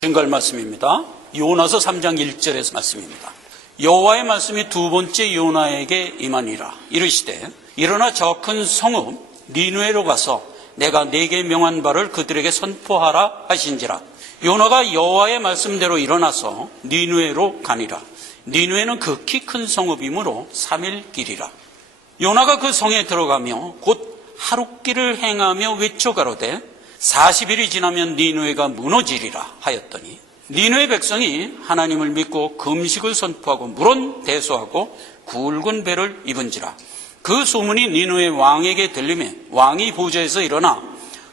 증거할 말씀입니다. 요나서 3장 1절에서 말씀입니다. 여호와의 말씀이 두 번째 요나에게 임하니라. 이르시되 일어나 저 큰 성읍 니느웨로 가서 내가 네게 명한 바를 그들에게 선포하라 하신지라. 요나가 여호와의 말씀대로 일어나서 니느웨로 가니라. 니느웨는 극히 큰 성읍이므로 3일 길이라. 요나가 그 성에 들어가며 곧 하룻길을 행하며 외쳐 가로되 40일이 지나면 니느웨가 무너지리라 하였더니 니느웨 백성이 하나님을 믿고 금식을 선포하고 물은 대소하고 굵은 배를 입은지라. 그 소문이 니느웨 왕에게 들리매 왕이 보좌에서 일어나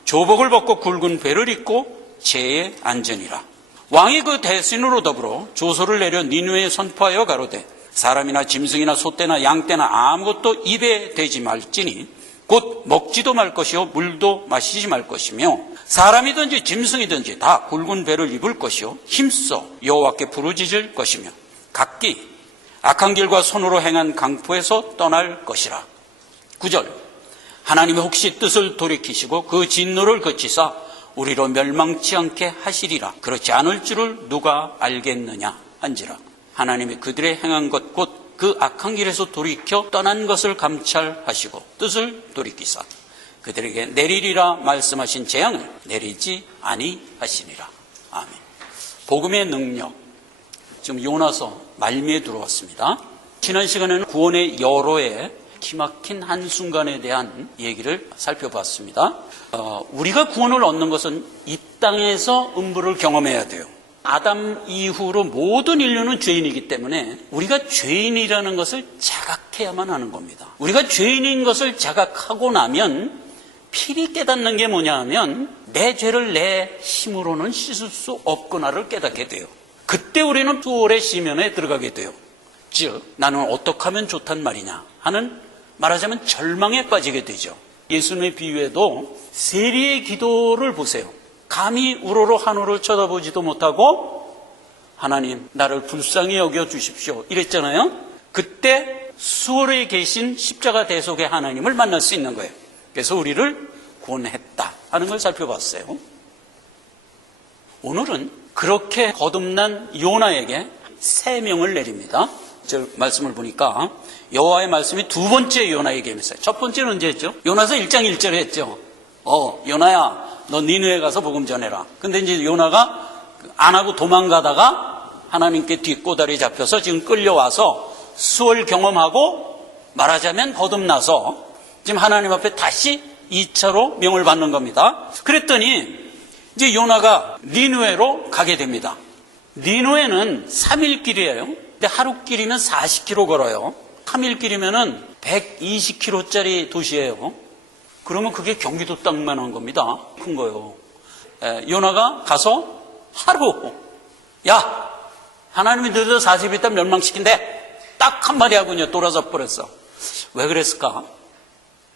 조복을 벗고 굵은 배를 입고 제에 앉으니라. 왕이 그 대신으로 더불어 조서를 내려 니느웨에 선포하여 가로되 사람이나 짐승이나 소떼나 양떼나 아무것도 입에 대지 말지니 곧 먹지도 말 것이요 물도 마시지 말 것이며 사람이든지 짐승이든지 다 굵은 배를 입을 것이요 힘써 여호와께 부르짖을 것이며 각기 악한 길과 손으로 행한 강포에서 떠날 것이라. 9절 하나님이 혹시 뜻을 돌이키시고 그 진노를 그치사 우리로 멸망치 않게 하시리라. 그렇지 않을 줄을 누가 알겠느냐 한지라. 하나님이 그들의 행한 것 곧 그 악한 길에서 돌이켜 떠난 것을 감찰하시고 뜻을 돌이키사 그들에게 내리리라 말씀하신 재앙을 내리지 아니하시니라. 아멘. 복음의 능력. 지금 요나서 말미에 들어왔습니다. 지난 시간에는 구원의 여로의 기막힌 한순간에 대한 얘기를 살펴봤습니다. 우리가 구원을 얻는 것은 이 땅에서 음부를 경험해야 돼요. 아담 이후로 모든 인류는 죄인이기 때문에 우리가 죄인이라는 것을 자각해야만 하는 겁니다. 우리가 죄인인 것을 자각하고 나면 필히 깨닫는 게 뭐냐 하면 내 죄를 내 힘으로는 씻을 수 없구나를 깨닫게 돼요. 그때 우리는 수월의 시면에 들어가게 돼요. 즉 나는 어떻게 하면 좋단 말이냐 하는 말하자면 절망에 빠지게 되죠. 예수님의 비유에도 세리의 기도를 보세요. 감히 우러러 하늘을 쳐다보지도 못하고 하나님 나를 불쌍히 여겨 주십시오 이랬잖아요. 그때 수월에 계신 십자가 대속의 하나님을 만날 수 있는 거예요. 그래서 우리를 구원했다 하는 걸 살펴봤어요. 오늘은 그렇게 거듭난 요나에게 세 명을 내립니다. 저 말씀을 보니까 여호와의 말씀이 두 번째 요나에게 임했어요. 첫 번째는 언제 했죠? 요나서 1장 1절에 했죠. 요나야 너 니느웨 가서 복음 전해라. 근데 이제 요나가 안 하고 도망가다가 하나님께 뒷꼬다리 잡혀서 지금 끌려와서 수월 경험하고 말하자면 거듭나서 지금 하나님 앞에 다시 2차로 명을 받는 겁니다. 그랬더니 이제 요나가 니느웨로 가게 됩니다. 니느웨는 3일 길이에요. 근데 하루 길이면 40km 걸어요. 3일 길이면은 120km짜리 도시예요. 그러면 그게 경기도 땅만한 겁니다. 큰 거요. 요나가 가서 하루, 야, 하나님이 너희들 40일 있다 멸망시킨대. 딱 한마디 하고요. 돌아서 버렸어. 왜 그랬을까?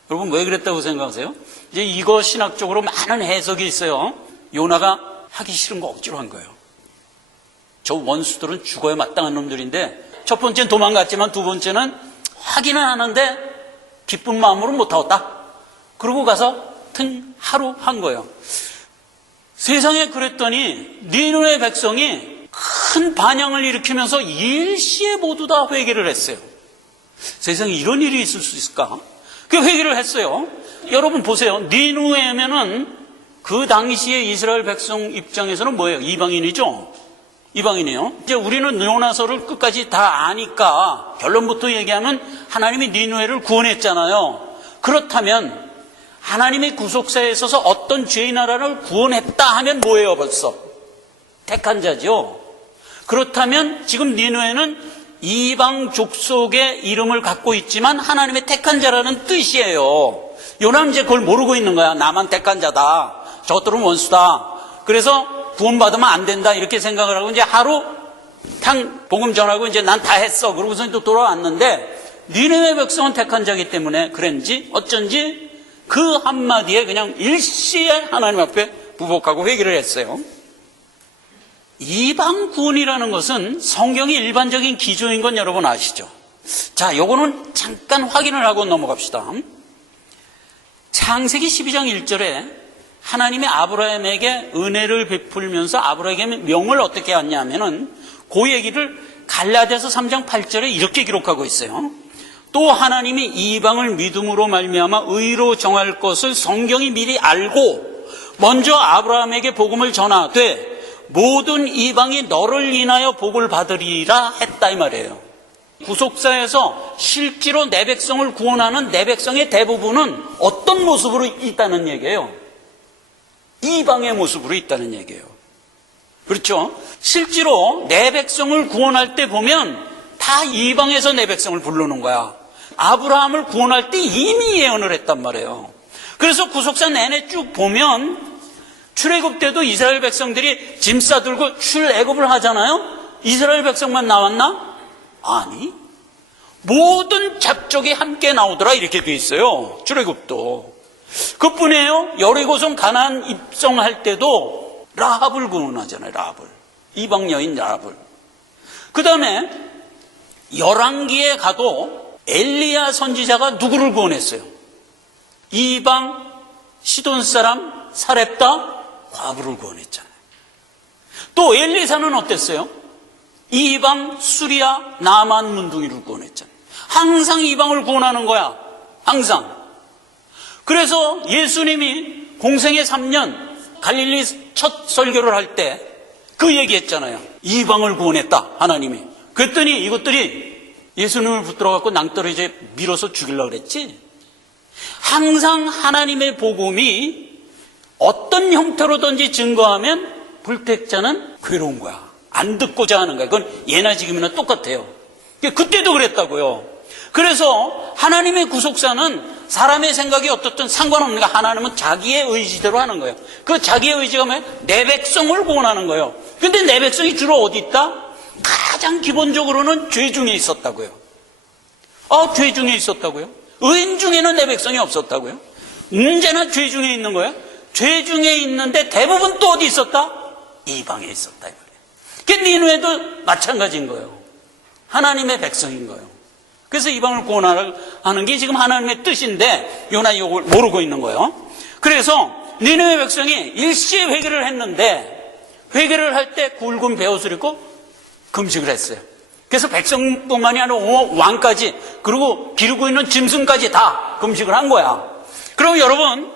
여러분 왜 그랬다고 생각하세요? 이제 이거 신학적으로 많은 해석이 있어요. 요나가 하기 싫은 거 억지로 한 거예요. 저 원수들은 죽어야 마땅한 놈들인데 첫 번째는 도망갔지만 두 번째는 하기는 하는데 기쁜 마음으로 못하겠다. 그러고 가서 하루 한 거예요. 세상에 그랬더니 니느웨 백성이 큰 반향을 일으키면서 일시에 모두 다 회개를 했어요. 세상에 이런 일이 있을 수 있을까? 그 회개를 했어요. 여러분 보세요. 니느웨면은 그 당시에 이스라엘 백성 입장에서는 뭐예요? 이방인이죠? 이방인이에요. 이제 우리는 요나서를 끝까지 다 아니까 결론부터 얘기하면 하나님이 니느웨를 구원했잖아요. 그렇다면 하나님의 구속사에 있어서 어떤 죄인 나라를 구원했다 하면 뭐예요 벌써? 택한 자죠. 그렇다면 지금 니느웨는 이방 족속의 이름을 갖고 있지만 하나님의 택한 자라는 뜻이에요. 요나는 이제 그걸 모르고 있는 거야. 나만 택한 자다. 저것들은 원수다. 그래서 구원받으면 안 된다 이렇게 생각을 하고 이제 하루 복음 전하고 이제 난 다 했어. 그러고서 또 돌아왔는데 니느웨 백성은 택한 자이기 때문에 그랬는지 어쩐지 그 한마디에 그냥 일시에 하나님 앞에 부복하고 회개를 했어요. 이방 구원이라는 것은 성경의 일반적인 기조인 건 여러분 아시죠? 자, 요거는 잠깐 확인을 하고 넘어갑시다. 창세기 12장 1절에 하나님이 아브라함에게 은혜를 베풀면서 아브라함에게 명을 어떻게 했냐면은 그 얘기를 갈라디아서 3장 8절에 이렇게 기록하고 있어요. 또 하나님이 이방을 믿음으로 말미암아 의로 정할 것을 성경이 미리 알고 먼저 아브라함에게 복음을 전하되 모든 이방이 너를 인하여 복을 받으리라 했다 이 말이에요. 구속사에서 실제로 내 백성을 구원하는 내 백성의 대부분은 어떤 모습으로 있다는 얘기예요? 이방의 모습으로 있다는 얘기예요. 그렇죠? 실제로 내 백성을 구원할 때 보면 다 이방에서 내 백성을 부르는 거야. 아브라함을 구원할 때 이미 예언을 했단 말이에요. 그래서 구속사 내내 쭉 보면 출애굽 때도 이스라엘 백성들이 짐 싸들고 출애굽을 하잖아요. 이스라엘 백성만 나왔나? 아니, 모든 족속이 함께 나오더라 이렇게 돼 있어요. 출애굽도. 그뿐이에요. 여리고성 가나안 입성할 때도 라합을 구원하잖아요. 라합을. 이방 여인 라합을. 그 다음에 열왕기에 가도 엘리야 선지자가 누구를 구원했어요? 이방 시돈 사람 사렙다 과부를 구원했잖아요. 또 엘리사는 어땠어요? 이방 수리아 나만 문둥이를 구원했잖아요. 항상 이방을 구원하는 거야. 항상. 그래서 예수님이 공생애 3년 갈릴리 첫 설교를 할 때 그 얘기했잖아요. 이방을 구원했다 하나님이. 그랬더니 이것들이 예수님을 붙들어 갖고 낭떠러지에 밀어서 죽이려고 그랬지. 항상 하나님의 복음이 어떤 형태로든지 증거하면 불택자는 괴로운 거야. 안 듣고자 하는 거야. 그건 예나 지금이나 똑같아요. 그때도 그랬다고요. 그래서 하나님의 구속사는 사람의 생각이 어떻든 상관없는 거야. 하나님은 자기의 의지대로 하는 거예요. 그 자기의 의지가 뭐예요? 내 백성을 구원하는 거예요. 근데 내 백성이 주로 어디 있다? 가장 기본적으로는 죄 중에 있었다고요. 죄 중에 있었다고요? 의인 중에는 내 백성이 없었다고요? 언제나 죄 중에 있는 거예요? 죄 중에 있는데 대부분 또 어디 있었다? 이방에 있었다. 그 니누에도 마찬가지인 거예요. 하나님의 백성인 거예요. 그래서 이방을 구원하는 게 지금 하나님의 뜻인데 요나 이걸 모르고 있는 거예요. 그래서 니누의 백성이 일시에 회개를 했는데 회개를 할 때 굵은 베옷을 입고 금식을 했어요. 그래서 백성뿐만이 아니라 왕까지 그리고 기르고 있는 짐승까지 다 금식을 한 거야. 그럼 여러분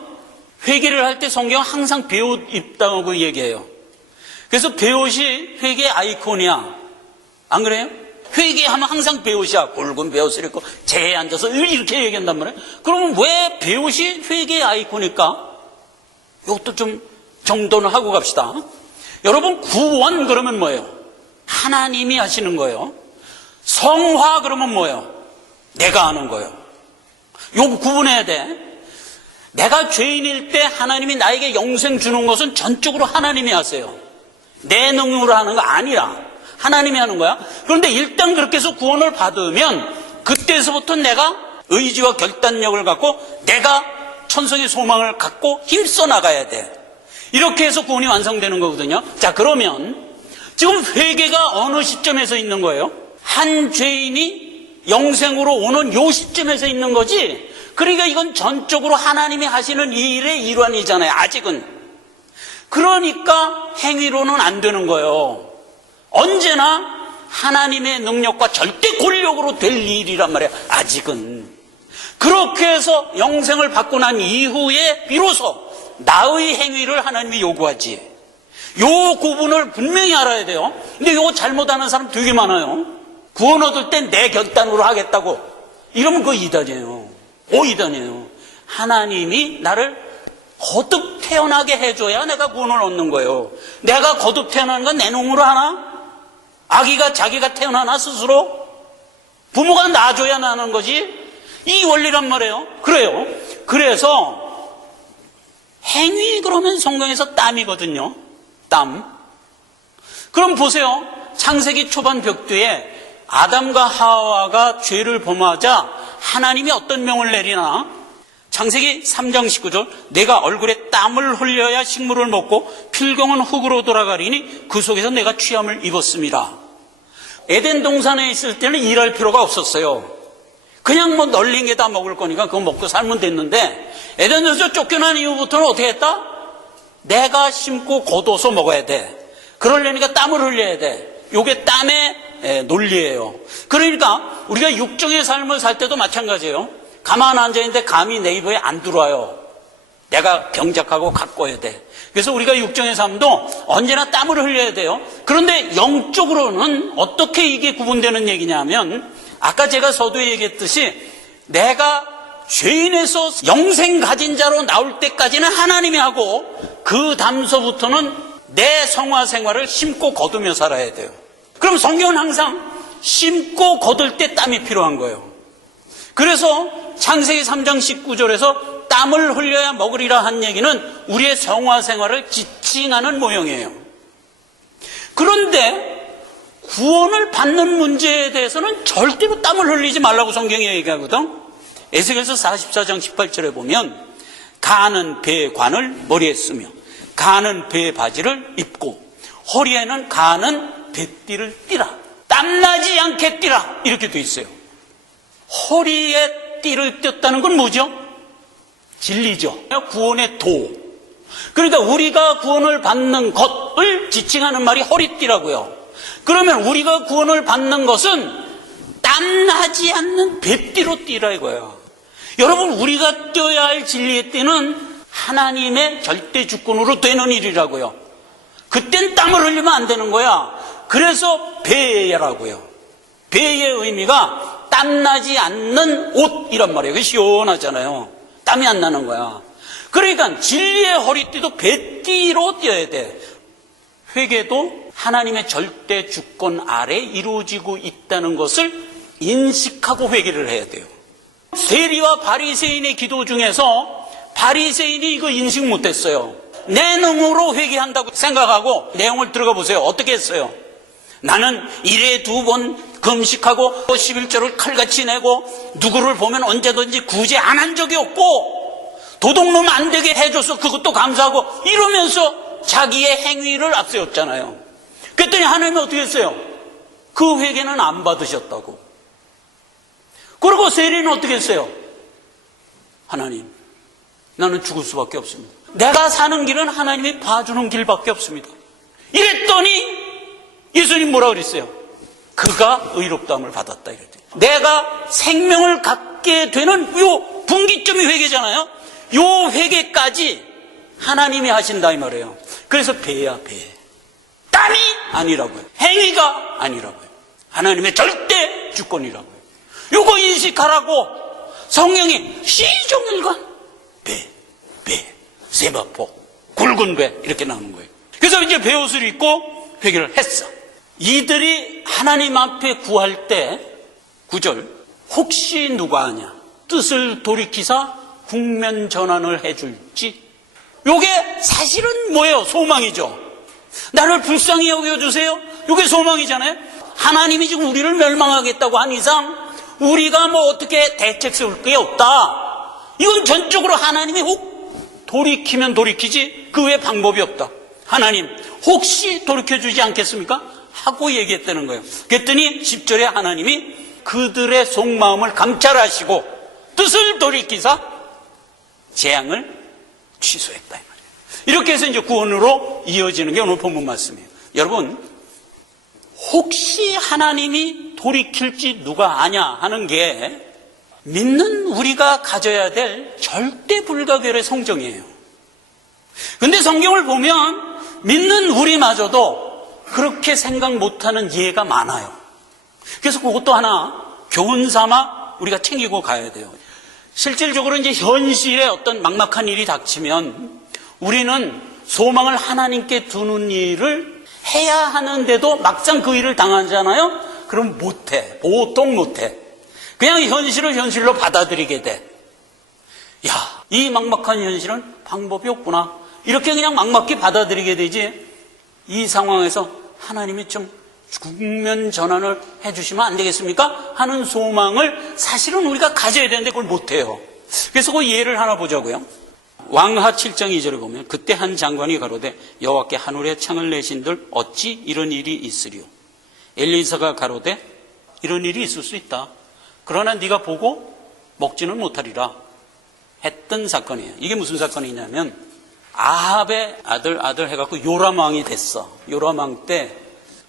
회개를 할 때 성경 항상 베옷 입다고 얘기해요. 그래서 베옷이 회개의 아이콘이야. 안 그래요? 회개하면 항상 베옷이야. 굵은 베옷을 입고 재에 앉아서 이렇게 얘기한단 말이에요. 그러면 왜 베옷이 회개의 아이콘일까? 이것도 좀 정돈을 하고 갑시다. 여러분 구원 그러면 뭐예요? 하나님이 하시는 거예요. 성화 그러면 뭐예요? 내가 하는 거예요. 이거 구분해야 돼. 내가 죄인일 때 하나님이 나에게 영생 주는 것은 전적으로 하나님이 하세요. 내 능력으로 하는 거 아니라 하나님이 하는 거야. 그런데 일단 그렇게 해서 구원을 받으면 그때서부터 내가 의지와 결단력을 갖고 내가 천성의 소망을 갖고 힘써 나가야 돼. 이렇게 해서 구원이 완성되는 거거든요. 자, 그러면 지금 회개가 어느 시점에서 있는 거예요? 한 죄인이 영생으로 오는 요 시점에서 있는 거지. 그러니까 이건 전적으로 하나님이 하시는 일의 일환이잖아요. 아직은. 그러니까 행위로는 안 되는 거예요. 언제나 하나님의 능력과 절대 권력으로 될 일이란 말이에요. 아직은. 그렇게 해서 영생을 받고 난 이후에 비로소 나의 행위를 하나님이 요구하지. 요 구분을 분명히 알아야 돼요. 근데 이거 잘못하는 사람 되게 많아요. 구원 얻을 땐 내 결단으로 하겠다고. 이러면 그거 이단이에요. 이단이에요. 하나님이 나를 거듭 태어나게 해줘야 내가 구원을 얻는 거예요. 내가 거듭 태어나는 건 내 놈으로 하나? 아기가 자기가 태어나나 스스로? 부모가 낳아줘야 나는 거지? 이 원리란 말이에요. 그래요. 그래서 행위 그러면 성경에서 땀이거든요. 땀. 그럼 보세요. 창세기 초반 벽두에 아담과 하와가 죄를 범하자 하나님이 어떤 명을 내리나? 창세기 3장 19절 내가 얼굴에 땀을 흘려야 식물을 먹고 필경은 흙으로 돌아가리니 그 속에서 내가 취함을 입었습니다. 에덴 동산에 있을 때는 일할 필요가 없었어요. 그냥 뭐 널린 게 다 먹을 거니까 그거 먹고 살면 됐는데 에덴에서 쫓겨난 이후부터는 어떻게 했다? 내가 심고 거둬서 먹어야 돼. 그러려니까 땀을 흘려야 돼. 이게 땀의 논리예요. 그러니까 우리가 육정의 삶을 살 때도 마찬가지예요. 가만 앉아있는데 감이 내 입에 안 들어와요. 내가 병작하고 가꿔야 돼. 그래서 우리가 육정의 삶도 언제나 땀을 흘려야 돼요. 그런데 영적으로는 어떻게 이게 구분되는 얘기냐면, 아까 제가 서두에 얘기했듯이 내가 죄인에서 영생 가진 자로 나올 때까지는 하나님이 하고, 그 다음서부터는 내 성화 생활을 심고 거두며 살아야 돼요. 그럼 성경은 항상 심고 거둘 때 땀이 필요한 거예요. 그래서 창세기 3장 19절에서 땀을 흘려야 먹으리라 한 얘기는 우리의 성화 생활을 지칭하는 모형이에요. 그런데 구원을 받는 문제에 대해서는 절대로 땀을 흘리지 말라고 성경이 얘기하거든. 에스겔서 44장 18절에 보면 가는 배의 관을 머리에 쓰며 가는 배의 바지를 입고 허리에는 가는 배띠를 띠라. 땀나지 않게 띠라. 이렇게 돼 있어요. 허리에 띠를 띄었다는 건 뭐죠? 진리죠. 구원의 도. 그러니까 우리가 구원을 받는 것을 지칭하는 말이 허리띠라고요. 그러면 우리가 구원을 받는 것은 땀나지 않는 배띠로 띠라 이거예요. 여러분, 우리가 띄어야 할 진리의 띠는 하나님의 절대 주권으로 되는 일이라고요. 그땐 땀을 흘리면 안 되는 거야. 그래서 배예라고요. 배의 의미가 땀나지 않는 옷이란 말이에요. 그게 시원하잖아요. 땀이 안 나는 거야. 그러니까 진리의 허리띠도 배띠로 띄어야 돼. 회개도 하나님의 절대 주권 아래 이루어지고 있다는 것을 인식하고 회개를 해야 돼요. 세리와 바리새인의 기도 중에서 바리새인이 이거 인식 못했어요. 내 능으로 회개한다고 생각하고 내용을 들어가 보세요. 어떻게 했어요? 나는 일에 2번 금식하고 11조를 칼같이 내고 누구를 보면 언제든지 구제 안 한 적이 없고 도둑놈 안 되게 해줘서 그것도 감사하고 이러면서 자기의 행위를 앞세웠잖아요. 그랬더니 하나님이 어떻게 했어요? 그 회개는 안 받으셨다고. 그리고 세리는 어떻게 했어요? 하나님, 나는 죽을 수밖에 없습니다. 내가 사는 길은 하나님이 봐주는 길밖에 없습니다. 이랬더니 예수님 뭐라 그랬어요? 그가 의롭다함을 받았다 이랬더니 내가 생명을 갖게 되는 요 분기점이 회개잖아요. 요 회개까지 하나님이 하신다 이 말이에요. 그래서 배야 배. 땀이 아니라고요. 행위가 아니라고요. 하나님의 절대 주권이라고요. 요거 인식하라고 성령이 시종일관 배, 세마포, 굵은 배 이렇게 나오는 거예요. 그래서 이제 배옷을 입고 회개를 했어. 이들이 하나님 앞에 구할 때 9절 혹시 누가 아냐 뜻을 돌이키사 국면 전환을 해줄지. 요게 사실은 뭐예요? 소망이죠. 나를 불쌍히 여겨주세요. 요게 소망이잖아요. 하나님이 지금 우리를 멸망하겠다고 한 이상 우리가 뭐 어떻게 대책 세울 게 없다. 이건 전적으로 하나님이 혹 돌이키면 돌이키지 그 외에 방법이 없다. 하나님 혹시 돌이켜주지 않겠습니까? 하고 얘기했다는 거예요. 그랬더니 10절에 하나님이 그들의 속마음을 감찰하시고 뜻을 돌이키사 재앙을 취소했다 이 말이에요. 이렇게 해서 이제 구원으로 이어지는 게 오늘 본문 말씀이에요. 여러분, 혹시 하나님이 돌이킬지 누가 아냐 하는 게 믿는 우리가 가져야 될 절대 불가결의 성정이에요. 근데 성경을 보면 믿는 우리마저도 그렇게 생각 못하는 예가 많아요. 그래서 그것도 하나 교훈 삼아 우리가 챙기고 가야 돼요. 실질적으로 이제 현실에 어떤 막막한 일이 닥치면 우리는 소망을 하나님께 두는 일을 해야 하는데도 막상 그 일을 당하잖아요. 그럼 못해. 보통 못해. 그냥 현실을 현실로 받아들이게 돼. 야, 이 막막한 현실은 방법이 없구나. 이렇게 그냥 막막히 받아들이게 되지. 이 상황에서 하나님이 좀 국면 전환을 해주시면 안 되겠습니까? 하는 소망을 사실은 우리가 가져야 되는데 그걸 못해요. 그래서 그 예를 하나 보자고요. 왕하 7장 2절에 보면 그때 한 장관이 가로되 여호와께 하늘에 창을 내신들 어찌 이런 일이 있으리요. 엘리사가 가로되 이런 일이 있을 수 있다. 그러나 네가 보고 먹지는 못하리라 했던 사건이에요. 이게 무슨 사건이냐면 아합의 아들 해갖고 요람 왕이 됐어. 요람 왕 때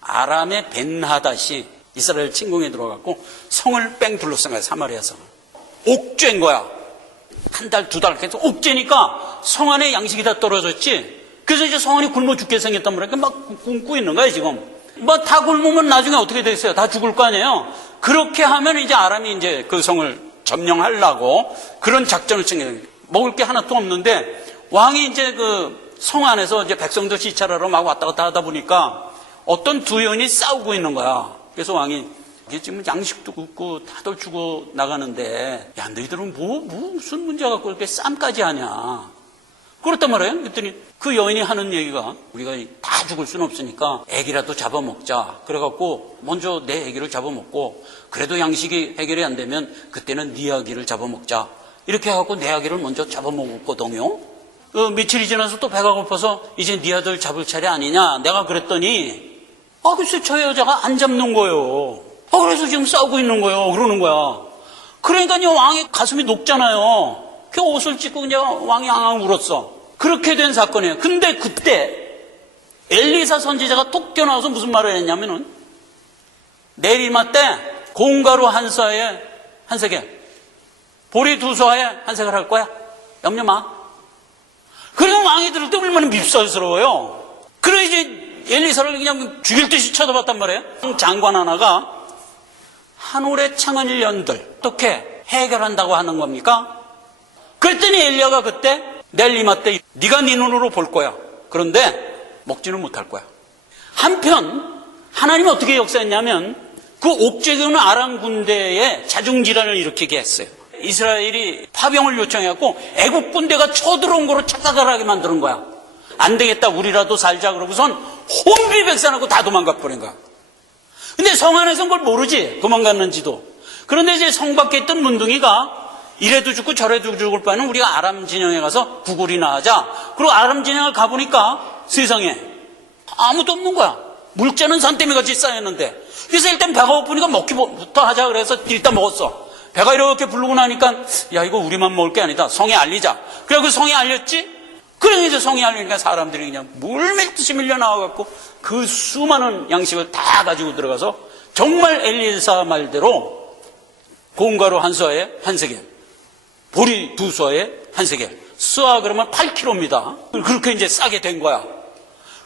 아람의 벤하닷이 이스라엘 침공에 들어가고 성을 뺑 둘러싼 거야. 사마리아 성을. 옥죄인 거야. 한 달, 두 달 계속 옥죄니까 성 안에 양식이 다 떨어졌지. 그래서 이제 성 안이 굶어 죽게 생겼단 말이야. 막 굶고 있는 거야 지금. 뭐 다 굶으면 나중에 어떻게 되겠어요? 다 죽을 거 아니에요. 그렇게 하면 이제 아람이 이제 그 성을 점령하려고 그런 작전을 챙겨요. 먹을 게 하나도 없는데 왕이 이제 그 성 안에서 이제 백성들 시찰하러 막 왔다 갔다 하다 보니까 어떤 두 여인이 싸우고 있는 거야. 그래서 왕이 이게 지금 양식도 굶고 다들 죽어 나가는데 야 너희들은 무슨 문제 갖고 이렇게 싸움까지 하냐. 그렇단 말이에요. 그랬더니 그 여인이 하는 얘기가 우리가 다 죽을 수는 없으니까 애기라도 잡아먹자. 그래갖고 먼저 내 애기를 잡아먹고 그래도 양식이 해결이 안 되면 그때는 네 아기를 잡아먹자. 이렇게 해갖고 내 아기를 먼저 잡아먹었거든요. 며칠이 지나서 또 배가 고파서 이제 네 아들 잡을 차례 아니냐. 내가 그랬더니 글쎄 저 여자가 안 잡는 거예요. 그래서 지금 싸우고 있는 거예요. 그러는 거야. 그러니까 왕의 가슴이 녹잖아요. 그 옷을 찢고 그냥 왕이 앙앙 울었어. 그렇게 된 사건이에요. 근데 그때 엘리사 선지자가 톡 뛰어나와서 무슨 말을 했냐면은 내리마 때 공가루 한 서에 한 세겔, 보리 두 서에 한 세겔 할 거야. 염려 마. 그러면 왕이 들을 때 얼마나 밉살스러워요. 그래 이제 엘리사를 그냥 죽일 듯이 쳐다봤단 말이에요. 장관 하나가 한 올의 창을 연들 어떻게 해결한다고 하는 겁니까? 그랬더니 엘리야가 그때 내일 이마 때 네가 네 눈으로 볼 거야. 그런데 먹지는 못할 거야. 한편 하나님은 어떻게 역사했냐면 그 옥죄기는 아람 군대에 자중질환을 일으키게 했어요. 이스라엘이 파병을 요청해갖고 애국 군대가 쳐들어온 거로 착각을 하게 만드는 거야. 안 되겠다 우리라도 살자 그러고선 혼비백산하고 다 도망가 버린 거야. 근데 성 안에서는 그걸 모르지 도망갔는지도. 그런데 이제 성 밖에 있던 문둥이가 이래도 죽고 저래도 죽을 바에는 우리가 아람 진영에 가서 구걸이나 하자. 그리고 아람 진영을 가보니까 세상에 아무도 없는 거야. 물자는 산더미같이 쌓였는데. 그래서 일단 배가 고프니까 먹기부터 하자 그래서 일단 먹었어. 배가 이렇게 부르고 나니까 야 이거 우리만 먹을 게 아니다. 성에 알리자. 그래 그 성에 알렸지. 그래 이제 성에 알리니까 사람들이 그냥 물밀듯이 밀려나와갖고 그 수많은 양식을 다 가지고 들어가서 정말 엘리사 말대로 고운가루 한 서에 한 세겔, 보리 두 서에 한 세겔, 스와 그러면 8kg입니다. 그렇게 이제 싸게 된 거야.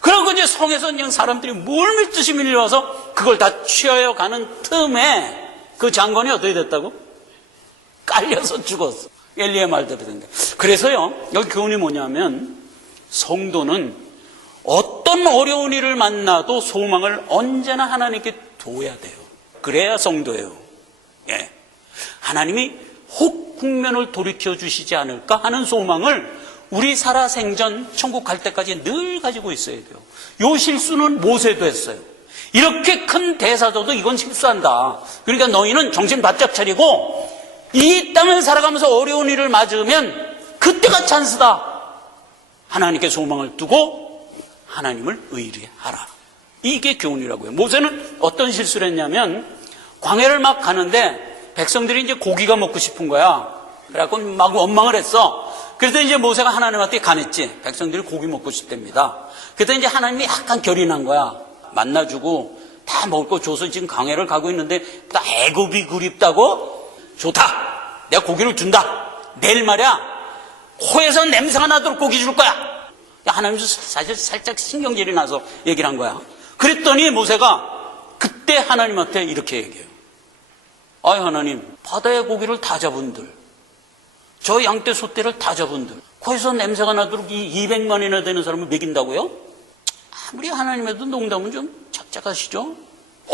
그러고 이제 성에서 그냥 사람들이 물밀듯이 밀려와서 그걸 다 취하여 가는 틈에 그 장관이 어떻게 됐다고? 깔려서 죽었어. 엘리의 말대로 된 거야. 그래서요, 여기 교훈이 뭐냐면 성도는 어떤 어려운 일을 만나도 소망을 언제나 하나님께 둬야 돼요. 그래야 성도예요. 예. 하나님이 혹 국면을 돌이켜 주시지 않을까 하는 소망을 우리 살아생전 천국 갈 때까지 늘 가지고 있어야 돼요. 요 실수는 모세도 했어요. 이렇게 큰 대사도도 이건 실수한다. 그러니까 너희는 정신 바짝 차리고 이 땅을 살아가면서 어려운 일을 맞으면 그때가 찬스다. 하나님께 소망을 두고 하나님을 의뢰하라. 이게 교훈이라고요. 모세는 어떤 실수를 했냐면 광야를 막 가는데 백성들이 이제 고기가 먹고 싶은 거야. 그래갖고 막 원망을 했어. 그래서 이제 모세가 하나님한테 간했지. 백성들이 고기 먹고 싶답니다. 그래서 이제 하나님이 약간 결이 난 거야. 만나주고 다 먹을 거 줘서 지금 광야를 가고 있는데 나 애굽이 그립다고? 좋다. 내가 고기를 준다. 내일 말이야. 코에서 냄새가 나도록 고기 줄 거야. 하나님도 사실 살짝 신경질이 나서 얘기를 한 거야. 그랬더니 모세가 그때 하나님한테 이렇게 얘기해요. 아이 하나님, 바다의 고기를 다 잡은들, 저 양떼 소떼를 다 잡은들, 코에서 냄새가 나도록 이 200만이나 되는 사람을 먹인다고요? 아무리 하나님에도 농담은 좀 착착하시죠?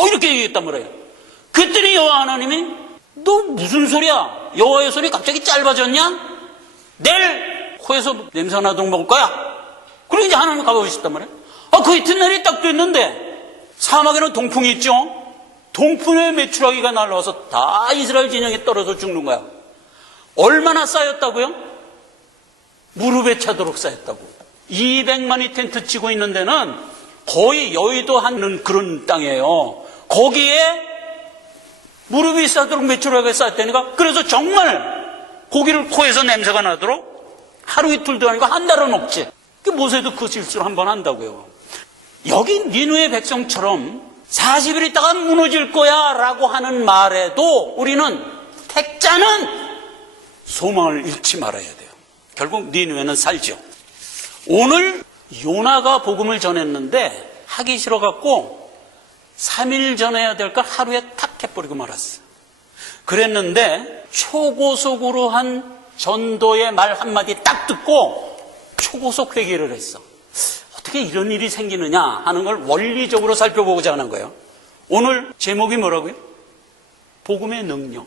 이렇게 얘기했단 말이에요. 그랬더니 여호와 하나님이 너 무슨 소리야? 여호와의 손이 갑자기 짧아졌냐? 내일 코에서 냄새가 나도록 먹을 거야. 그리고 이제 하나님이 가보셨단 말이에요. 그 이튿날이 딱 됐는데 사막에는 동풍이 있죠. 동풍에 메추라기가 날라와서 다 이스라엘 진영에 떨어져 죽는 거야. 얼마나 쌓였다고요? 무릎에 차도록 쌓였다고. 200만이 텐트 치고 있는 데는 거의 여의도 하는 그런 땅이에요. 거기에 무릎이 쌓도록 메추라기가 쌓였다니까. 그래서 정말 고기를 코에서 냄새가 나도록 하루 이틀도 아니고 한 달은 없지. 모세도 그 실수를 한 번 한다고요. 여기 니느웨 백성처럼 40일 있다가 무너질 거야 라고 하는 말에도 우리는 택자는 소망을 잃지 말아야 돼요. 결국 니느웨는 살죠. 오늘 요나가 복음을 전했는데 하기 싫어갖고 3일 전해야 될 걸 하루에 탁 해버리고 말았어요. 그랬는데 초고속으로 한 전도의 말 한마디 딱 듣고 초고속 회개를 했어. 어떻게 이런 일이 생기느냐 하는 걸 원리적으로 살펴보고자 하는 거예요. 오늘 제목이 뭐라고요? 복음의 능력.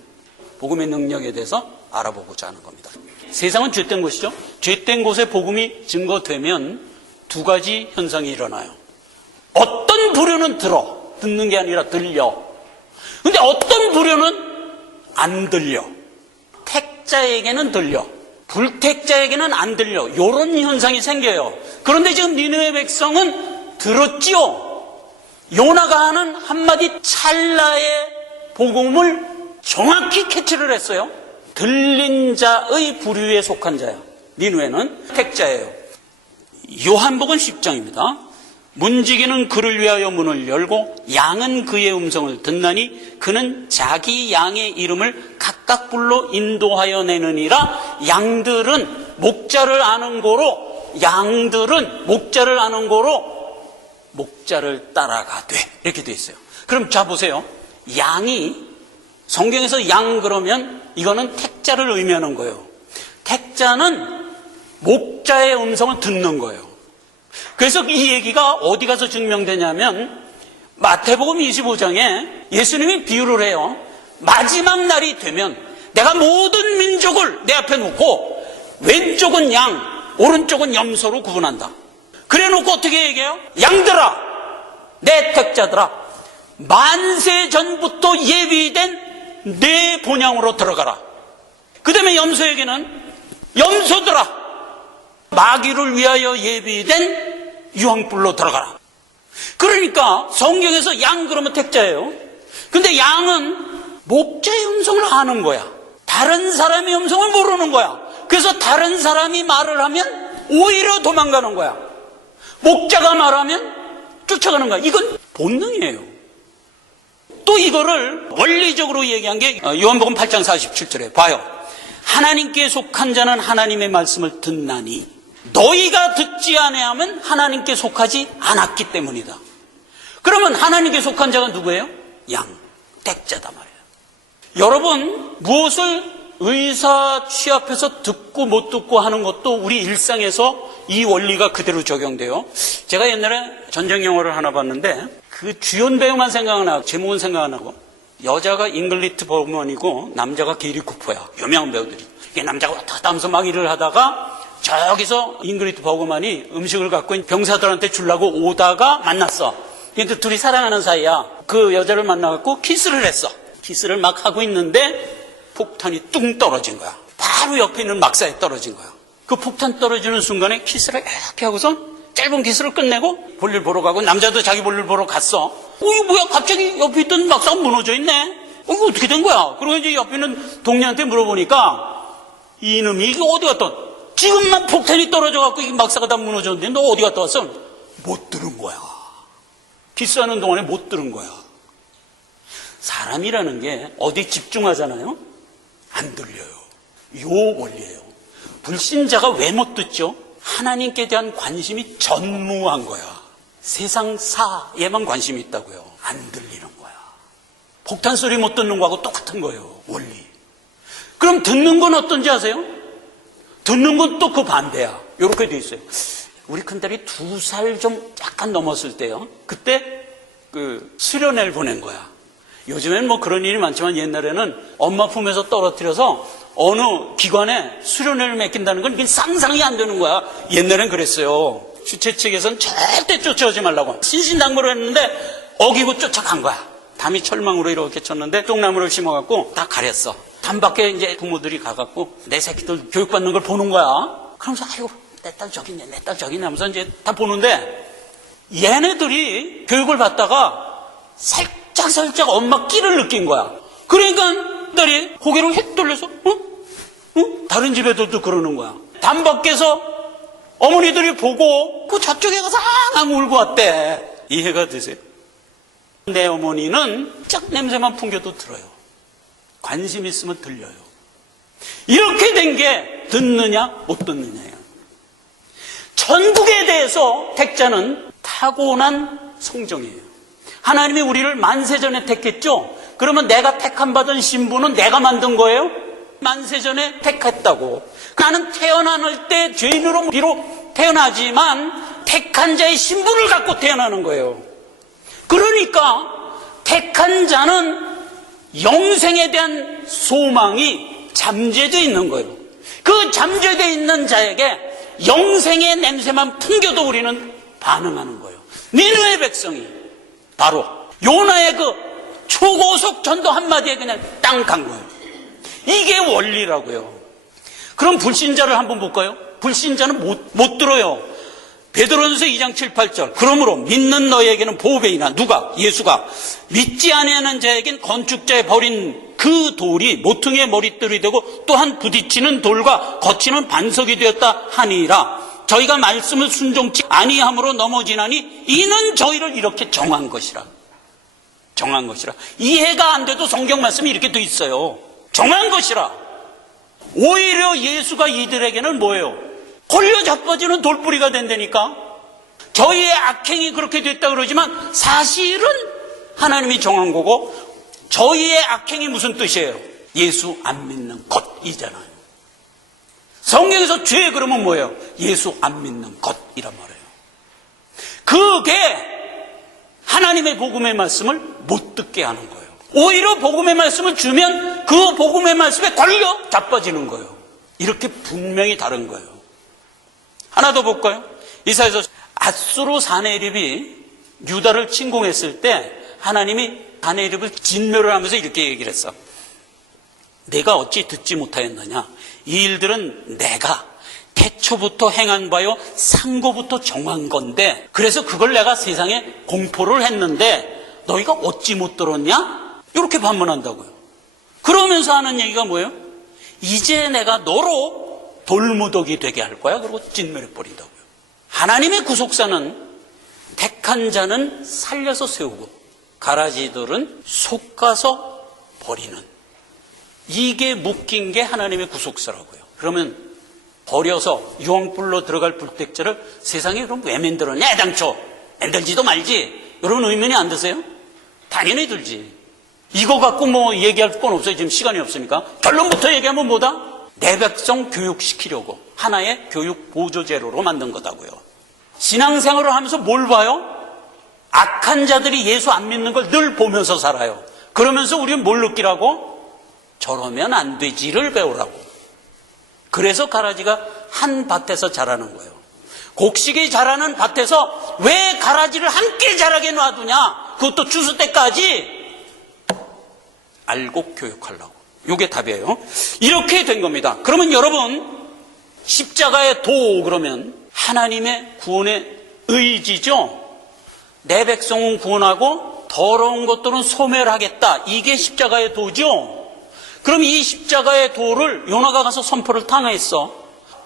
복음의 능력에 대해서 알아보고자 하는 겁니다. 세상은 죄된 곳이죠. 죄된 곳에 복음이 증거되면 두 가지 현상이 일어나요. 어떤 부류는 듣는 게 아니라 들려. 근데 어떤 부류는 안 들려. 택자에게는 들려. 불택자에게는 안 들려. 이런 현상이 생겨요. 그런데 지금 니느웨 백성은 들었지요. 요나가 하는 한마디 찰나의 복음을 정확히 캐치를 했어요. 들린 자의 부류에 속한 자야. 니느웨는 택자예요. 요한복음 10장입니다. 문지기는 그를 위하여 문을 열고 양은 그의 음성을 듣나니 그는 자기 양의 이름을 각각 불러 인도하여 내느니라. 양들은 목자를 아는 고로 목자를 따라가되, 이렇게 돼 있어요. 그럼 자 보세요. 양이, 성경에서 양 그러면 이거는 택자를 의미하는 거예요. 택자는 목자의 음성을 듣는 거예요. 그래서 이 얘기가 어디 가서 증명되냐면 마태복음 25장에 예수님이 비유를 해요. 마지막 날이 되면 내가 모든 민족을 내 앞에 놓고 왼쪽은 양, 오른쪽은 염소로 구분한다. 그래 놓고 어떻게 얘기해요? 양들아, 내 택자들아, 만세 전부터 예비된 내 본향으로 들어가라. 그 다음에 염소에게는 염소들아, 마귀를 위하여 예비된 유황불로 들어가라. 그러니까 성경에서 양 그러면 택자예요. 근데 양은 목자의 음성을 아는 거야. 다른 사람의 음성을 모르는 거야. 그래서 다른 사람이 말을 하면 오히려 도망가는 거야. 목자가 말하면 쫓아가는 거야. 이건 본능이에요. 또 이거를 원리적으로 얘기한 게 요한복음 8장 47절에 봐요. 하나님께 속한 자는 하나님의 말씀을 듣나니 너희가 듣지 아니하면 하나님께 속하지 않았기 때문이다. 그러면 하나님께 속한 자가 누구예요? 양, 택자다 말이에요. 여러분, 무엇을 의사 취합해서 듣고 못 듣고 하는 것도 우리 일상에서 이 원리가 그대로 적용돼요. 제가 옛날에 전쟁 영화를 하나 봤는데 그 주연 배우만 생각나고 제목은 생각 안 하고, 여자가 잉글리트 버먼이고 남자가 게리 쿠퍼야. 유명한 배우들이. 이게 남자가 왔다 갔다 하면서 막 일을 하다가 저기서 잉그리트 버그만이 음식을 갖고 병사들한테 주려고 오다가 만났어. 근데 둘이 사랑하는 사이야. 그 여자를 만나갖고 키스를 했어. 키스를 막 하고 있는데 폭탄이 뚱 떨어진 거야. 바로 옆에 있는 막사에 떨어진 거야. 그 폭탄 떨어지는 순간에 키스를 이렇게 하고서 짧은 키스를 끝내고 볼일 보러 가고, 남자도 자기 볼일 보러 갔어. 이거 뭐야, 갑자기 옆에 있던 막사가 무너져 있네. 이거 어떻게 된 거야? 그리고 이제 옆에 있는 동료한테 물어보니까 이놈이 이게 어디 갔던, 지금 막 폭탄이 떨어져갖고 이 막사가 다 무너졌는데 너 어디 갔다 왔어? 못 들은 거야. 키스하는 동안에 못 들은 거야. 사람이라는 게 어디 집중하잖아요? 안 들려요. 요 원리예요. 불신자가 왜 못 듣죠? 하나님께 대한 관심이 전무한 거야. 세상사에만 관심이 있다고요. 안 들리는 거야. 폭탄 소리 못 듣는 거하고 똑같은 거예요. 원리. 그럼 듣는 건 어떤지 아세요? 듣는 건 또 그 반대야. 이렇게 돼 있어요. 우리 큰딸이 2살 좀 약간 넘었을 때요. 그때 그 수련회를 보낸 거야. 요즘엔 뭐 그런 일이 많지만 옛날에는 엄마 품에서 떨어뜨려서 어느 기관에 수련회를 맡긴다는 건 상상이 안 되는 거야. 옛날엔 그랬어요. 주최 측에서는 절대 쫓아오지 말라고 신신당부를 했는데 어기고 쫓아간 거야. 담이 철망으로 이렇게 쳤는데 똥나무를 심어갖고 다 가렸어. 담 밖에 이제 부모들이 가갖고 내 새끼들 교육받는 걸 보는 거야. 그러면서 아이고 내 딸 저기 있네, 내 딸 저기 있네 하면서 이제 다 보는데, 얘네들이 교육을 받다가 살짝 엄마 끼를 느낀 거야. 그러니까 딸이 고개를 휙 돌려서 다른 집 애들도 그러는 거야. 담 밖에서 어머니들이 보고 그 저쪽에 가서 앙 울고 왔대. 이해가 되세요? 내 어머니는 짝 냄새만 풍겨도 들어요. 관심 있으면 들려요. 이렇게 된 게 듣느냐 못 듣느냐예요. 천국에 대해서 택자는 타고난 성정이에요. 하나님이 우리를 만세전에 택했죠. 그러면 내가 택함 받은 신부는 내가 만든 거예요? 만세전에 택했다고. 나는 태어날 때 죄인으로 비록 태어나지만 택한 자의 신분을 갖고 태어나는 거예요. 그러니까 택한 자는 영생에 대한 소망이 잠재되어 있는 거예요. 그 잠재되어 있는 자에게 영생의 냄새만 풍겨도 우리는 반응하는 거예요. 니느웨 백성이 바로 요나의 그 초고속 전도 한마디에 그냥 땅 간 거예요. 이게 원리라고요. 그럼 불신자를 한번 볼까요? 불신자는 못 들어요. 베드로전서 2장 7, 8절. 그러므로 믿는 너희에게는 보배이나 누가 예수가 믿지 아니하는 자에겐 건축자의 버린 그 돌이 모퉁이의 머릿돌이 되고 또한 부딪히는 돌과 거치는 반석이 되었다 하니라. 저희가 말씀을 순종치 아니함으로 넘어지나니 이는 저희를 이렇게 정한 것이라. 정한 것이라. 이해가 안 돼도 성경 말씀이 이렇게 돼 있어요. 정한 것이라. 오히려 예수가 이들에게는 뭐예요? 걸려 자빠지는 돌뿌리가 된다니까. 저희의 악행이 그렇게 됐다 그러지만 사실은 하나님이 정한 거고, 저희의 악행이 무슨 뜻이에요? 예수 안 믿는 것이잖아요. 성경에서 죄 그러면 뭐예요? 예수 안 믿는 것이란 말이에요. 그게 하나님의 복음의 말씀을 못 듣게 하는 거예요. 오히려 복음의 말씀을 주면 그 복음의 말씀에 걸려 자빠지는 거예요. 이렇게 분명히 다른 거예요. 하나 더 볼까요? 이사야서 앗수르 사네립이 유다를 침공했을 때 하나님이 사네립을 진멸을 하면서 이렇게 얘기를 했어. 내가 어찌 듣지 못하였느냐? 이 일들은 내가 태초부터 행한 바요 상고부터 정한 건데, 그래서 그걸 내가 세상에 공포를 했는데 너희가 어찌 못 들었냐? 이렇게 반문한다고요. 그러면서 하는 얘기가 뭐예요? 이제 내가 너로 돌무더기 되게 할 거야. 그리고 진멸해 버린다고요. 하나님의 구속사는 택한 자는 살려서 세우고 가라지들은 솎아서 버리는, 이게 묶인 게 하나님의 구속사라고요. 그러면 버려서 유황불로 들어갈 불택자를 세상에 그럼 왜 만들었냐? 애당초 만들지도 말지. 이런 의문이 안 드세요? 당연히 들지. 이거 갖고 뭐 얘기할 건 없어요. 지금 시간이 없으니까. 결론부터 얘기하면 뭐다? 내 백성 교육시키려고 하나의 교육 보조제로로 만든 거다고요. 신앙생활을 하면서 뭘 봐요? 악한 자들이 예수 안 믿는 걸 늘 보면서 살아요. 그러면서 우리는 뭘 느끼라고? 저러면 안 되지를 배우라고. 그래서 가라지가 한 밭에서 자라는 거예요. 곡식이 자라는 밭에서 왜 가라지를 함께 자라게 놔두냐? 그것도 추수 때까지 알고 교육하려고. 이게 답이에요. 이렇게 된 겁니다. 그러면 여러분, 십자가의 도 그러면 하나님의 구원의 의지죠. 내 백성은 구원하고 더러운 것들은 소멸하겠다. 이게 십자가의 도죠. 그럼 이 십자가의 도를 요나가 가서 선포를 당했어.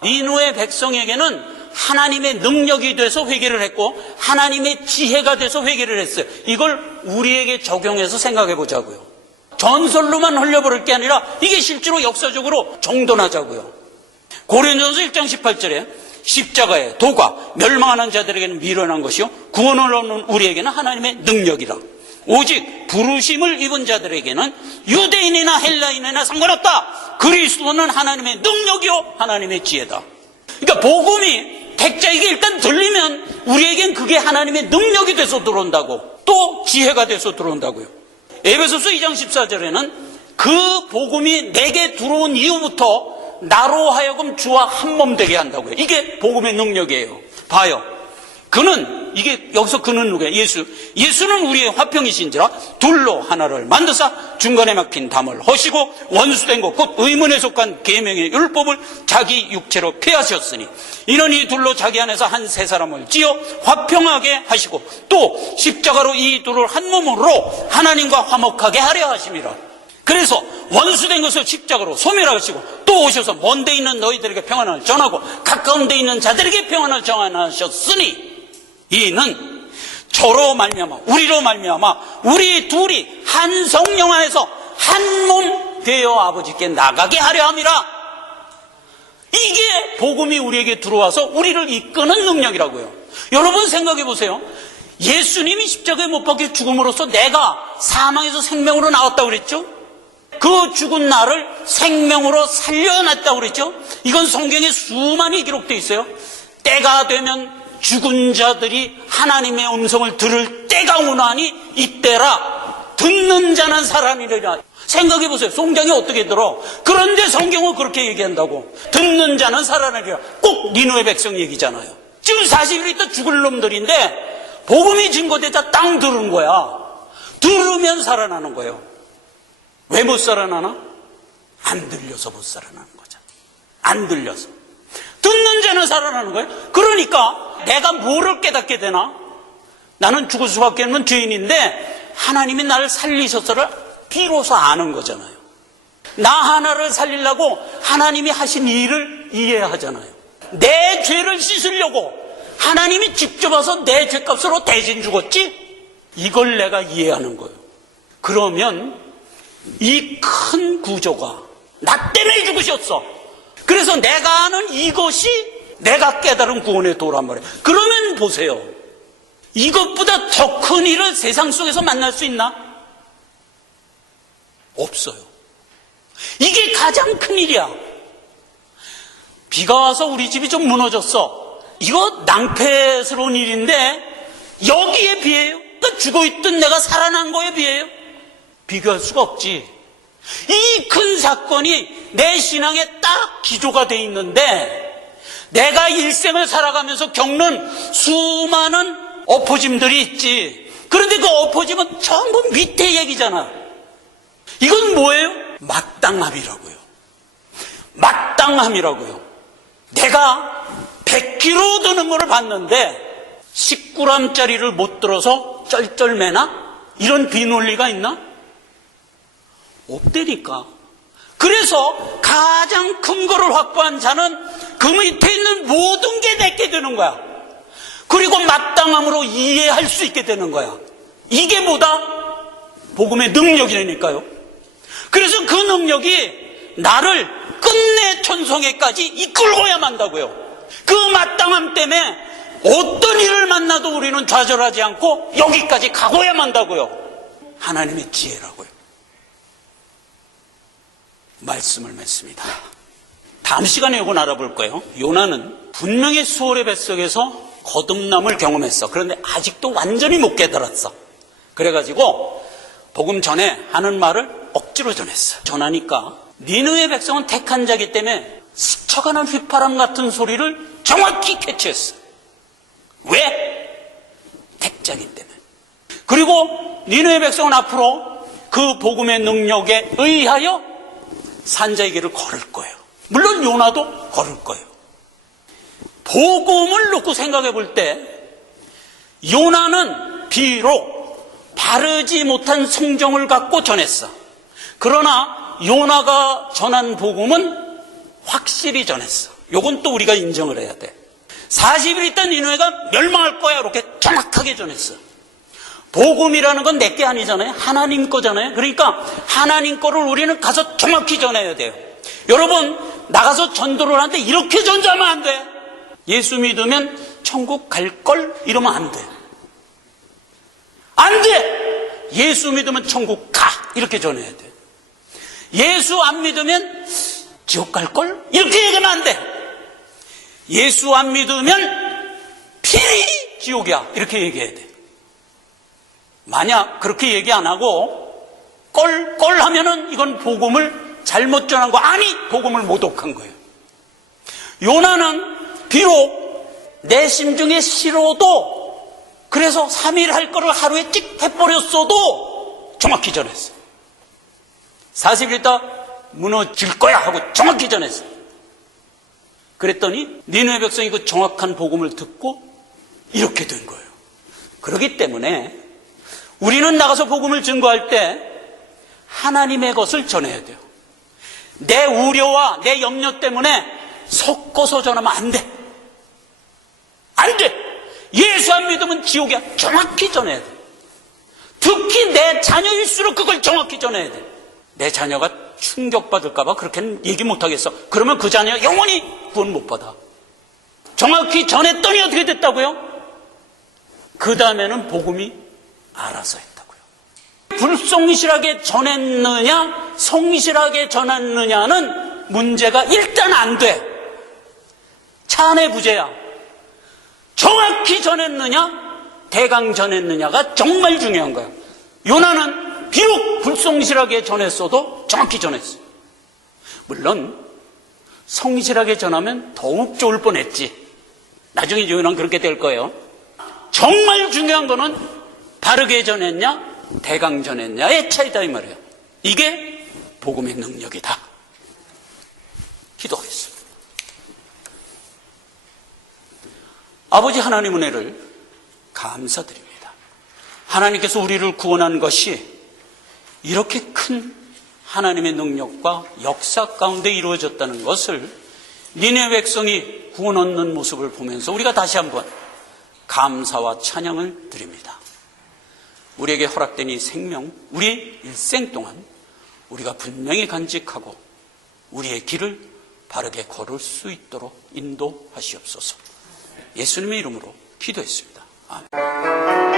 니느웨 백성에게는 하나님의 능력이 돼서 회개를 했고 하나님의 지혜가 돼서 회개를 했어요. 이걸 우리에게 적용해서 생각해 보자고요. 전설로만 흘려버릴 게 아니라 이게 실제로 역사적으로 정돈하자고요. 고린도전서 1장 18절에 십자가의 도가 멸망하는 자들에게는 미련한 것이요 구원을 얻는 우리에게는 하나님의 능력이라. 오직 부르심을 입은 자들에게는 유대인이나 헬라인이나 상관없다. 그리스도는 하나님의 능력이요 하나님의 지혜다. 그러니까 복음이 택자에게 일단 들리면 우리에겐 그게 하나님의 능력이 돼서 들어온다고, 또 지혜가 돼서 들어온다고요. 에베소서 2장 14절에는 그 복음이 내게 들어온 이후부터 나로 하여금 주와 한 몸 되게 한다고요. 이게 복음의 능력이에요. 봐요. 그는, 이게 여기서 그는 누구예요? 예수는 우리의 화평이신지라 둘로 하나를 만드사 중간에 막힌 담을 허시고 원수된 것 곧 의문에 속한 계명의 율법을 자기 육체로 폐하셨으니 이는 이 둘로 자기 안에서 한 세 사람을 지어 화평하게 하시고 또 십자가로 이 둘을 한 몸으로 하나님과 화목하게 하려 하심이라. 그래서 원수된 것을 십자가로 소멸하시고 또 오셔서 먼 데 있는 너희들에게 평안을 전하고 가까운 데 있는 자들에게 평안을 전하셨으니 이는 저로 말미암아 우리로 말미암아 우리 둘이 한 성령 안에서 한 몸 되어 아버지께 나가게 하려 함이라. 이게 복음이 우리에게 들어와서 우리를 이끄는 능력이라고요. 여러분 생각해 보세요. 예수님이 십자가에 못 박혀 죽음으로써 내가 사망에서 생명으로 나왔다고 그랬죠. 그 죽은 나를 생명으로 살려놨다고 그랬죠. 이건 성경에 수많이 기록되어 있어요. 때가 되면 죽은 자들이 하나님의 음성을 들을 때가 오나니 이때라. 듣는 자는 살아나리라. 생각해 보세요. 성경이 어떻게 들어? 그런데 성경은 그렇게 얘기한다고. 듣는 자는 살아나리라. 꼭 니느웨 백성 얘기잖아요. 지금 40일 있다 죽을 놈들인데 복음이 증거되자 땅 들은 거야. 들으면 살아나는 거예요. 왜 못 살아나나? 안 들려서 못 살아나는 거잖아. 안 들려서. 듣는 자는 살아나는 거예요. 그러니까 내가 뭐를 깨닫게 되나? 나는 죽을 수밖에 없는 죄인인데 하나님이 나를 살리셨어를 비로소 아는 거잖아요. 나 하나를 살리려고 하나님이 하신 일을 이해하잖아요. 내 죄를 씻으려고 하나님이 직접 와서 내 죄값으로 대신 죽었지? 이걸 내가 이해하는 거예요. 그러면 이 큰 구조가 나 때문에 죽으셨어. 그래서 내가 아는 이것이 내가 깨달은 구원의 도란 말이에요. 그러면 보세요. 이것보다 더 큰 일을 세상 속에서 만날 수 있나? 없어요. 이게 가장 큰 일이야. 비가 와서 우리 집이 좀 무너졌어. 이거 낭패스러운 일인데 여기에 비해요? 그러니까 죽어있던 내가 살아난 거에 비해요? 비교할 수가 없지. 이 큰 사건이 내 신앙에 딱 기조가 돼 있는데 내가 일생을 살아가면서 겪는 수많은 엎어짐들이 있지. 그런데 그 엎어짐은 전부 밑에 얘기잖아. 이건 뭐예요? 마땅함이라고요. 마땅함이라고요. 내가 100kg 드는 거를 봤는데 10g짜리를 못 들어서 쩔쩔매나? 이런 비논리가 있나? 없다니까. 그래서 가장 큰 거를 확보한 자는 그 밑에 있는 모든 게 내게 되는 거야. 그리고 마땅함으로 이해할 수 있게 되는 거야. 이게 뭐다? 복음의 능력이라니까요. 그래서 그 능력이 나를 끝내 천성에까지 이끌고야 만다고요. 그 마땅함 때문에 어떤 일을 만나도 우리는 좌절하지 않고 여기까지 가고야 만다고요. 하나님의 지혜라고요. 말씀을 맺습니다. 다음 시간에 이건 알아볼 거예요. 요나는 분명히 수월의 뱃속에서 거듭남을 경험했어. 그런데 아직도 완전히 못 깨달았어. 그래가지고 복음 전에 하는 말을 억지로 전했어. 전하니까 니느웨 백성은 택한 자기 때문에 스쳐가는 휘파람 같은 소리를 정확히 캐치했어. 왜? 택자기 때문에. 그리고 니느웨 백성은 앞으로 그 복음의 능력에 의하여 산자의 길을 걸을 거예요. 물론 요나도 걸을 거예요. 복음을 놓고 생각해 볼 때 요나는 비록 바르지 못한 성정을 갖고 전했어. 그러나 요나가 전한 복음은 확실히 전했어. 요건 또 우리가 인정을 해야 돼. 40일 있다 니느웨가 멸망할 거야 이렇게 정확하게 전했어. 복음이라는 건 내게 아니잖아요. 하나님 거잖아요. 그러니까 하나님 거를 우리는 가서 정확히 전해야 돼요. 여러분 나가서 전도를 하는데 이렇게 전하면 안 돼. 예수 믿으면 천국 갈 걸 이러면 안 돼. 안 돼. 예수 믿으면 천국 가 이렇게 전해야 돼. 예수 안 믿으면 지옥 갈 걸 이렇게 얘기하면 안 돼. 예수 안 믿으면 필히 지옥이야 이렇게 얘기해야 돼. 만약 그렇게 얘기 안 하고 껄껄 하면은 이건 복음을 잘못 전한 거 아니 복음을 모독한 거예요. 요나는 비록 내 심중에 싫어도 그래서 3일 할 거를 하루에 찍 해버렸어도 정확히 전했어요. 40일 있다 무너질 거야 하고 정확히 전했어요. 그랬더니 니느웨 백성이 그 정확한 복음을 듣고 이렇게 된 거예요. 그렇기 때문에 우리는 나가서 복음을 증거할 때 하나님의 것을 전해야 돼요. 내 우려와 내 염려 때문에 섞어서 전하면 안 돼. 안 돼. 예수 안 믿으면 지옥이야. 정확히 전해야 돼. 특히 내 자녀일수록 그걸 정확히 전해야 돼. 내 자녀가 충격받을까 봐 그렇게는 얘기 못하겠어. 그러면 그 자녀 영원히 구원 못 받아. 정확히 전했더니 어떻게 됐다고요? 그 다음에는 복음이 알아서 했다고요. 불성실하게 전했느냐 성실하게 전했느냐는 문제가 일단 안 돼. 찬의 부재야. 정확히 전했느냐 대강 전했느냐가 정말 중요한 거야. 요나는 비록 불성실하게 전했어도 정확히 전했어. 물론 성실하게 전하면 더욱 좋을 뻔했지. 나중에 요나는 그렇게 될 거예요. 정말 중요한 거는 바르게 전했냐 대강 전했냐의 차이다 이 말이에요. 이게 복음의 능력이다. 기도하겠습니다. 아버지 하나님 은혜를 감사드립니다. 하나님께서 우리를 구원한 것이 이렇게 큰 하나님의 능력과 역사 가운데 이루어졌다는 것을 니네 백성이 구원 얻는 모습을 보면서 우리가 다시 한번 감사와 찬양을 드립니다. 우리에게 허락된 이 생명, 우리 일생 동안 우리가 분명히 간직하고 우리의 길을 바르게 걸을 수 있도록 인도하시옵소서. 예수님의 이름으로 기도했습니다. 아멘.